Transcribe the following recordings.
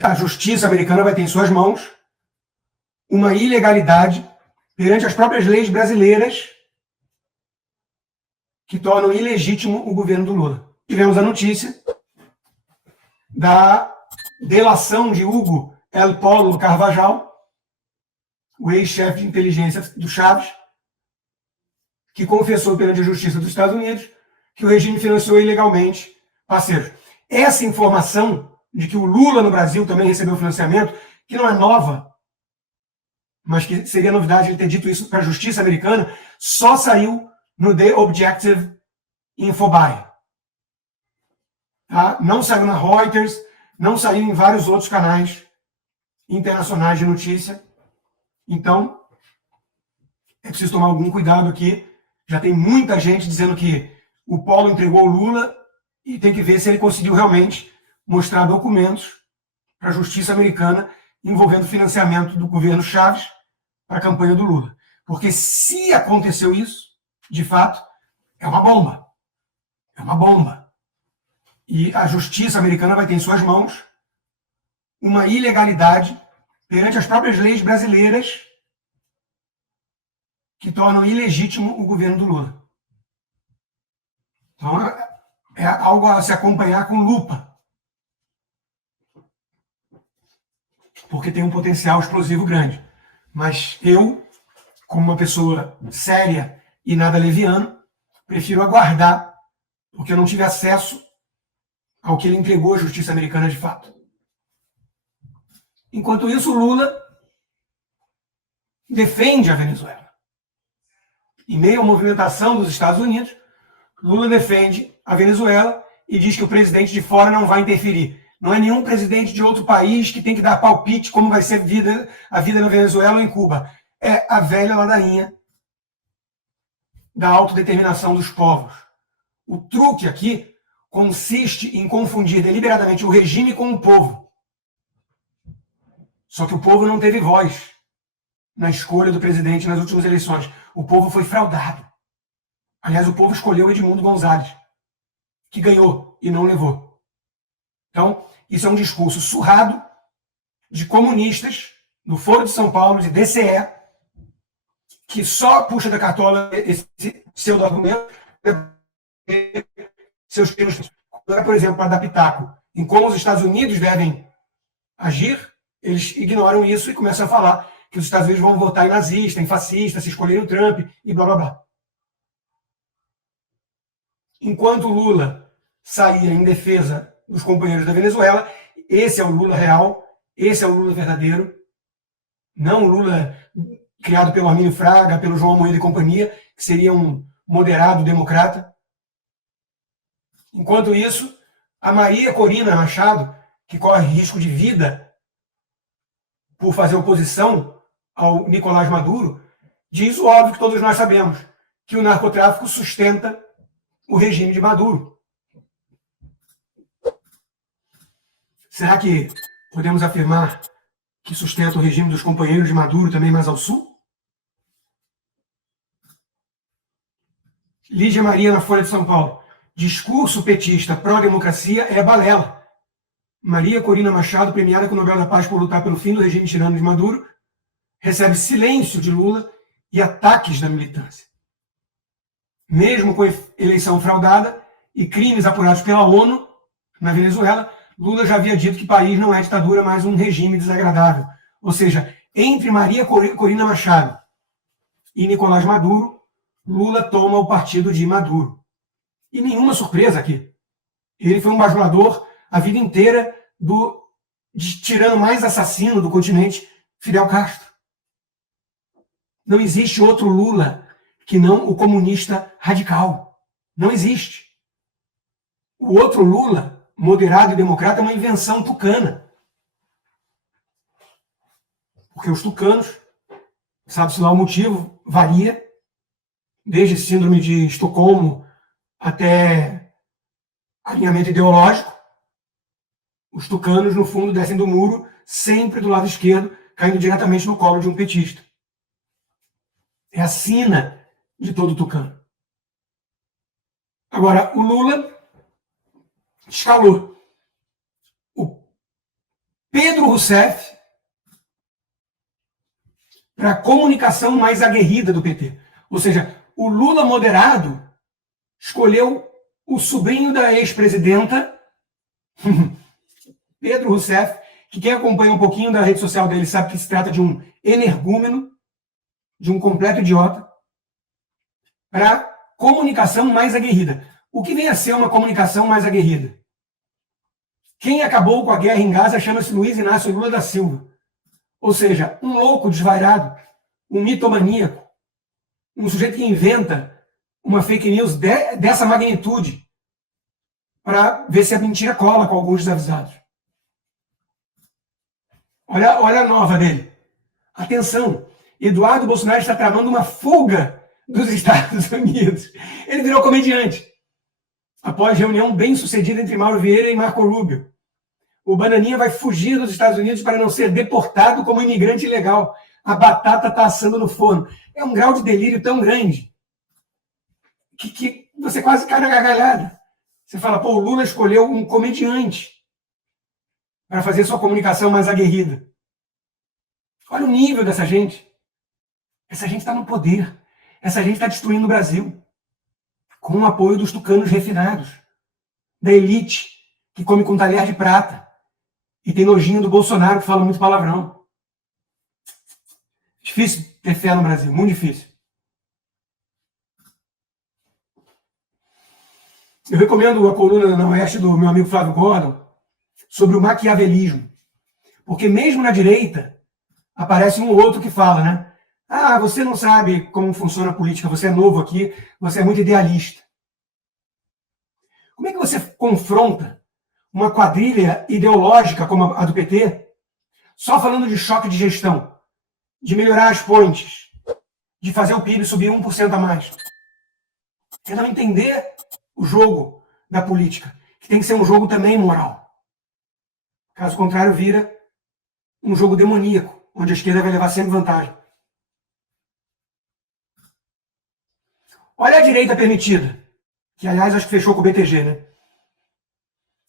A justiça americana vai ter em suas mãos uma ilegalidade perante as próprias leis brasileiras que tornam ilegítimo o governo do Lula. Tivemos a notícia da delação de Hugo El Polo Carvajal, o ex-chefe de inteligência do Chaves, que confessou perante a justiça dos Estados Unidos que o regime financiou ilegalmente parceiros. Essa informação de que o Lula no Brasil também recebeu financiamento, que não é nova, mas que seria novidade ele ter dito isso para a justiça americana, só saiu no The Objective Infobae. Tá? Não saiu na Reuters, não saiu em vários outros canais internacionais de notícia. Então, é preciso tomar algum cuidado aqui. Já tem muita gente dizendo que o Polo entregou o Lula e tem que ver se ele conseguiu realmente mostrar documentos para a justiça americana envolvendo financiamento do governo Chaves para a campanha do Lula. Porque se aconteceu isso, de fato, é uma bomba. É uma bomba. E a justiça americana vai ter em suas mãos uma ilegalidade perante as próprias leis brasileiras que tornam ilegítimo o governo do Lula. Então, é algo a se acompanhar com lupa. Porque tem um potencial explosivo grande. Mas eu, como uma pessoa séria e nada leviano, prefiro aguardar, porque eu não tive acesso ao que ele entregou à justiça americana de fato. Enquanto isso, Lula defende a Venezuela. Em meio à movimentação dos Estados Unidos, Lula defende a Venezuela e diz que o presidente de fora não vai interferir. Não é nenhum presidente de outro país que tem que dar palpite como vai ser a vida na Venezuela ou em Cuba. É a velha ladainha da autodeterminação dos povos. O truque aqui consiste em confundir deliberadamente o regime com o povo. Só que o povo não teve voz na escolha do presidente nas últimas eleições. O povo foi fraudado. Aliás, o povo escolheu Edmundo Gonzalez, que ganhou e não levou. Então, isso é um discurso surrado de comunistas do Foro de São Paulo, de DCE, que só puxa da cartola esse pseudo-argumento, seus termos, por exemplo, para dar pitaco em como os Estados Unidos devem agir, eles ignoram isso e começam a falar que os Estados Unidos vão votar em nazista, em fascista, se escolherem o Trump e blá blá blá. Enquanto Lula saía em defesa dos companheiros da Venezuela, esse é o Lula real, esse é o Lula verdadeiro, não o Lula criado pelo Armínio Fraga, pelo João Amoedo e companhia, que seria um moderado democrata. Enquanto isso, a Maria Corina Machado, que corre risco de vida por fazer oposição ao Nicolás Maduro, diz o óbvio que todos nós sabemos, que o narcotráfico sustenta o regime de Maduro. Será que podemos afirmar que sustenta o regime dos companheiros de Maduro também mais ao sul? Lígia Maria na Folha de São Paulo. Discurso petista pró-democracia é balela. Maria Corina Machado, premiada com o Nobel da Paz por lutar pelo fim do regime tirano de Maduro, recebe silêncio de Lula e ataques da militância. Mesmo com eleição fraudada e crimes apurados pela ONU na Venezuela, Lula já havia dito que o país não é ditadura, mas um regime desagradável. Ou seja, entre Maria Corina Machado e Nicolás Maduro, Lula toma o partido de Maduro. E nenhuma surpresa aqui. Ele foi um bajulador a vida inteira de tirano mais assassino do continente, Fidel Castro. Não existe outro Lula que não o comunista radical. Não existe. O outro Lula, moderado e democrata, é uma invenção tucana. Porque os tucanos, sabe-se lá o motivo, varia, desde síndrome de Estocolmo até alinhamento ideológico. Os tucanos, no fundo, descem do muro, sempre do lado esquerdo, caindo diretamente no colo de um petista. É a sina de todo tucano. Agora, o Lula escalou. Pedro Rousseff para a comunicação mais aguerrida do PT. Ou seja, o Lula moderado escolheu o sobrinho da ex-presidenta, Pedro Rousseff, que quem acompanha um pouquinho da rede social dele sabe que se trata de um energúmeno, de um completo idiota, para comunicação mais aguerrida. O que vem a ser uma comunicação mais aguerrida? Quem acabou com a guerra em Gaza chama-se Luiz Inácio Lula da Silva. Ou seja, um louco desvairado, um mitomaníaco, um sujeito que inventa uma fake news dessa magnitude para ver se a mentira cola com alguns desavisados. Olha a nova dele. Atenção, Eduardo Bolsonaro está tramando uma fuga dos Estados Unidos. Ele virou comediante. Após reunião bem sucedida entre Mauro Vieira e Marco Rubio. O Bananinha vai fugir dos Estados Unidos para não ser deportado como imigrante ilegal. A batata está assando no forno. É um grau de delírio tão grande que você quase cai na gargalhada. Você fala, pô, o Lula escolheu um comediante para fazer sua comunicação mais aguerrida. Olha o nível dessa gente. Essa gente está no poder. Essa gente está destruindo o Brasil. Com o apoio dos tucanos refinados. Da elite, que come com talher de prata. E tem nojinho do Bolsonaro, que fala muito palavrão. Difícil ter fé no Brasil, muito difícil. Eu recomendo a coluna na Oeste do meu amigo Flávio Gordon sobre o maquiavelismo. Porque mesmo na direita, aparece um ou outro que fala, né? Ah, você não sabe como funciona a política, você é novo aqui, você é muito idealista. Como é que você confronta uma quadrilha ideológica como a do PT, só falando de choque de gestão, de melhorar as pontes, de fazer o PIB subir 1% a mais? É não entender o jogo da política, que tem que ser um jogo também moral. Caso contrário, vira um jogo demoníaco, onde a esquerda vai levar sempre vantagem. Olha a direita permitida, que aliás acho que fechou com o BTG, né?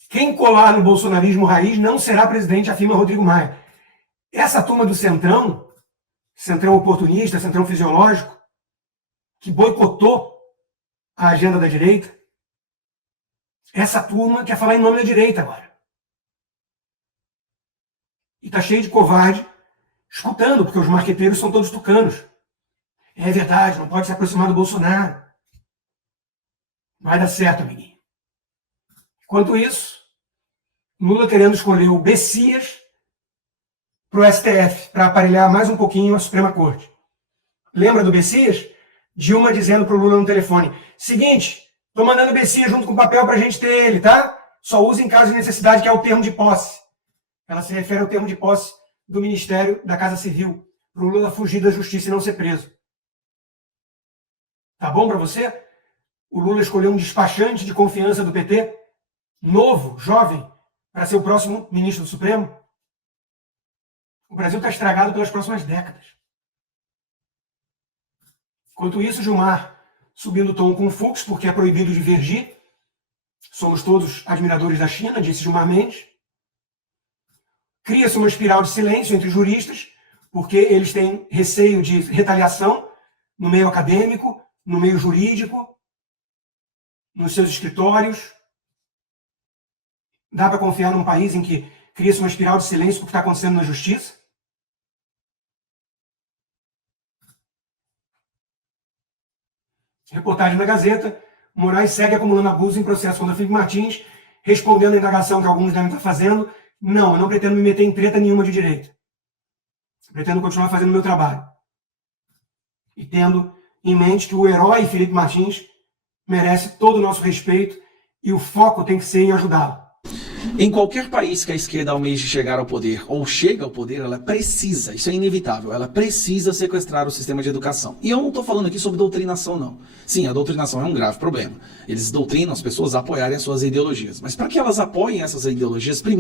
Quem colar no bolsonarismo raiz não será presidente, afirma Rodrigo Maia. Essa turma do Centrão, Centrão oportunista, Centrão fisiológico, que boicotou a agenda da direita, essa turma quer falar em nome da direita agora. E tá cheio de covarde escutando, porque os marqueteiros são todos tucanos. É verdade, não pode se aproximar do Bolsonaro. Vai dar certo, amiguinho. Enquanto isso, Lula querendo escolher o Bessias para o STF, para aparelhar mais um pouquinho a Suprema Corte. Lembra do Bessias? Dilma dizendo para o Lula no telefone, seguinte, tô mandando o Bessias junto com o papel para a gente ter ele, tá? Só usa em caso de necessidade, que é o termo de posse. Ela se refere ao termo de posse do Ministério da Casa Civil, para o Lula fugir da justiça e não ser preso. Tá bom para você? O Lula escolheu um despachante de confiança do PT, novo, jovem, para ser o próximo ministro do Supremo. O Brasil está estragado pelas próximas décadas. Enquanto isso, Gilmar subindo o tom com o Fux, porque é proibido divergir. Somos todos admiradores da China, disse Gilmar Mendes. Cria-se uma espiral de silêncio entre os juristas, porque eles têm receio de retaliação no meio acadêmico, no meio jurídico, nos seus escritórios. Dá para confiar num país em que cria-se uma espiral de silêncio com o que está acontecendo na justiça? Reportagem da Gazeta, Moraes segue acumulando abuso em processo contra Felipe Martins, respondendo a indagação que alguns devem estar fazendo. Não, eu não pretendo me meter em treta nenhuma de direito. Eu pretendo continuar fazendo o meu trabalho. E tendo em mente que o herói Felipe Martins merece todo o nosso respeito e o foco tem que ser em ajudá-lo. Em qualquer país que a esquerda almeje chegar ao poder, ou chega ao poder, ela precisa, isso é inevitável, ela precisa sequestrar o sistema de educação. E eu não estou falando aqui sobre doutrinação, não. Sim, a doutrinação é um grave problema. Eles doutrinam as pessoas a apoiarem as suas ideologias. Mas para que elas apoiem essas ideologias, primeiro,